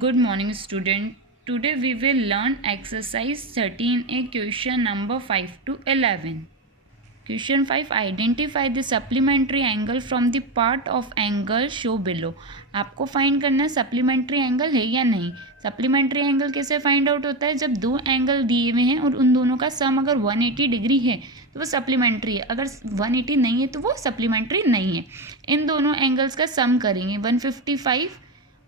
Good morning, student. Today we will learn exercise 13a question number 5 to 11. Question 5. Identify the supplementary angle from the part of angle show below. आपको find करना है supplementary angle है या नहीं. Supplementary angle कैसे find out होता है? जब दो एंगल दिए हुए हैं और उन दोनों का सम अगर 180 डिग्री है तो वो सप्लीमेंट्री है. अगर 180 नहीं है तो वो सप्लीमेंट्री नहीं है. इन दोनों एंगल्स का सम करेंगे. 155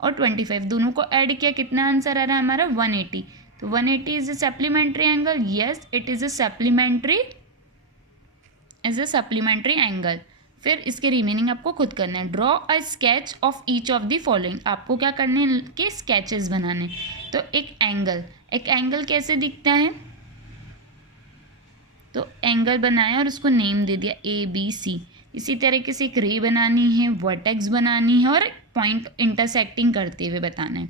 और 25 दोनों को ऐड किया, कितना आंसर आ रहा है हमारा? 180. तो 180 is a supplementary angle. Yes, it is a supplementary angle. फिर इसके रिमेनिंग आपको खुद करना है. Draw a sketch of each of the following. आपको क्या करने के स्केचेस बनाने. तो एक एंगल कैसे दिखता है? तो एंगल बनाया और उसको नेम दे दिया ABC. इसी तरीके से एक रे बनानी है, वर्टेक्स बनानी है और पॉइंट इंटरसेक्टिंग करते हुए बताना है.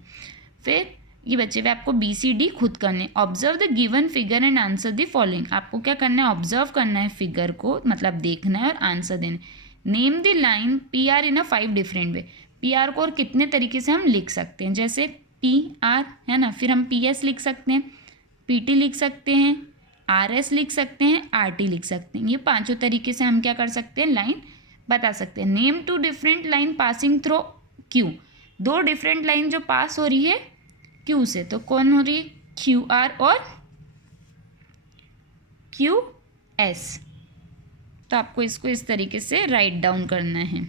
फिर ये बचे हुए आपको BCD खुद करने. Observe the given figure and answer the following. आपको क्या करना है? ऑब्जर्व करना है फिगर को, मतलब देखना है और आंसर देना है. Name the line PR in a 5 different way. PR को और कितने तरीके से हम लिख सकते हैं? जैसे PR है ना, फिर हम PS लिख सकते हैं, PT लिख सकते हैं, RS लिख सकते हैं, RT लिख सकते हैं. ये पांचों तरीके से हम क्या कर सकते हैं? लाइन बता सकते हैं. Name 2 different line passing through Q. 2 different line जो पास हो रही है Q से. तो कौन हो रही है? QR और QS. तो आपको इसको इस तरीके से राइट डाउन करना है.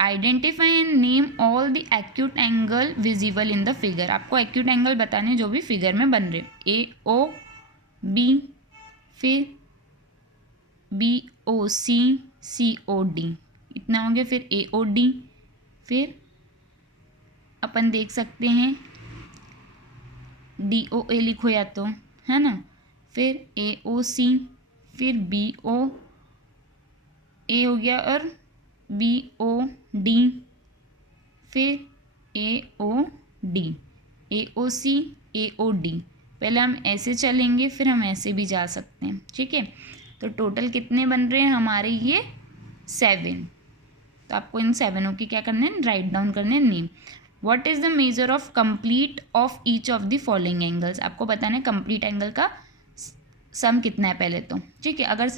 Identify and name all the acute angle visible in the figure. आपको एक्यूट एंगल बताने जो भी फिगर में बन रहे. AOB, फिर BOC, COD, इतना हो गया. फिर AOD, फिर अपन देख सकते हैं DOA लिखो या तो, है ना. फिर AOC, फिर BOA हो गया और BOD, फिर AOD, AOC, AOD. पहले हम ऐसे चलेंगे, फिर हम ऐसे भी जा सकते हैं. ठीक है. तो टोटल कितने बन रहे हैं हमारे? ये 7. तो आपको इन 7 की क्या करना है? राइट डाउन करने हैं name. What is the measure of complete of each of the following angles. आपको बताना है कंप्लीट एंगल का सम कितना है पहले तो. ठीक है. अगर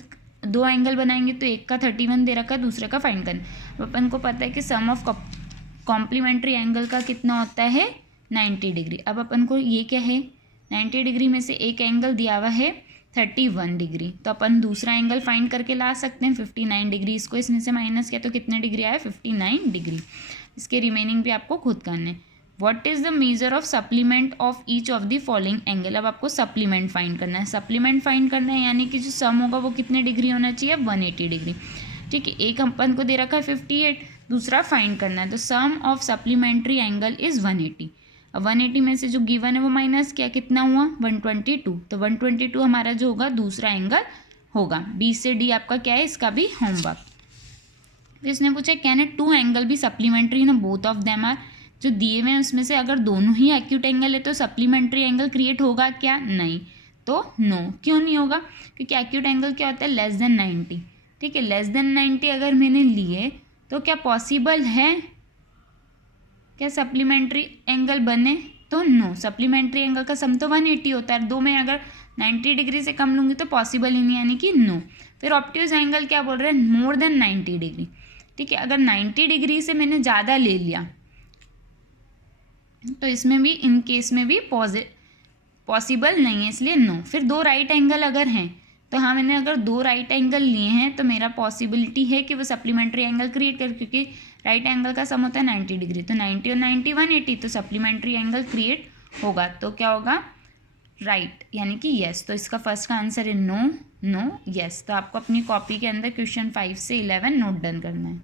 2 एंगल बनाएंगे तो एक का 31 दे रखा है, दूसरे का फाइंड करना. तो अपन को पता है कि सम ऑफ कॉम्प्लीमेंट्री एंगल का कितना होता है? 90 डिग्री. अब अपन को ये क्या है? 90 डिग्री में से एक एंगल दिया हुआ है 31 डिग्री. तो अपन दूसरा एंगल फाइंड करके ला सकते हैं 59 डिग्री. इसको इसमें से माइनस किया तो कितने डिग्री आया? 59 डिग्री. इसके रिमेनिंग भी आपको खुद करने. What is the measure of supplement of each of the following angle. अब आपको सप्लीमेंट फाइंड करना है. सप्लीमेंट फाइंड करना है यानी कि जो सम होगा वो कितने डिग्री होना चाहिए? 180 डिग्री. ठीक है. एक अपन को दे रखा है 58, दूसरा फाइंड करना है. तो सम ऑफ सप्लीमेंट्री एंगल इज़ 180. अब 180 में से जो गिवन है वो माइनस किया, कितना हुआ? 122. तो 122 हमारा जो होगा दूसरा एंगल होगा. B से D आपका क्या है? इसका भी होमवर्क. तो इसने पूछा कैन ए 2 एंगल भी सप्लीमेंट्री ना बोथ ऑफ देम आर. जो दिए हुए हैं उसमें से अगर दोनों ही एक्यूट एंगल है तो सप्लीमेंट्री एंगल क्रिएट होगा क्या? नहीं. तो नो. क्यों नहीं होगा? क्योंकि एक्यूट एंगल क्या होता है? Less than 90. ठीक है. लेस देन 90 अगर मैंने लिए तो क्या पॉसिबल है क्या सप्लीमेंट्री एंगल बने? तो नो. सप्लीमेंट्री एंगल का सम तो 180 होता है. 2 में अगर 90 डिग्री से कम लूँगी तो पॉसिबल ही नहीं, यानी कि नो. फिर ऑब्ट्यूज एंगल क्या बोल रहे हैं? More than 90 degree. ठीक है. अगर 90 डिग्री से मैंने ज़्यादा ले लिया तो इसमें भी, इन केस में भी पॉसिबल नहीं है, इसलिए नो. फिर 2 राइट एंगल अगर हैं तो हाँ, मैंने अगर 2 राइट एंगल लिए हैं तो मेरा पॉसिबिलिटी है कि वो सप्लीमेंट्री एंगल क्रिएट कर, क्योंकि राइट एंगल का सम होता है 90 डिग्री. तो 90 और 90 180, तो सप्लीमेंट्री एंगल क्रिएट होगा. तो क्या होगा? राइट, यानी कि यस. तो इसका फर्स्ट का आंसर है नो, नो, यस. तो आपको अपनी कॉपी के अंदर क्वेश्चन 5 से 11 नोट डन करना है.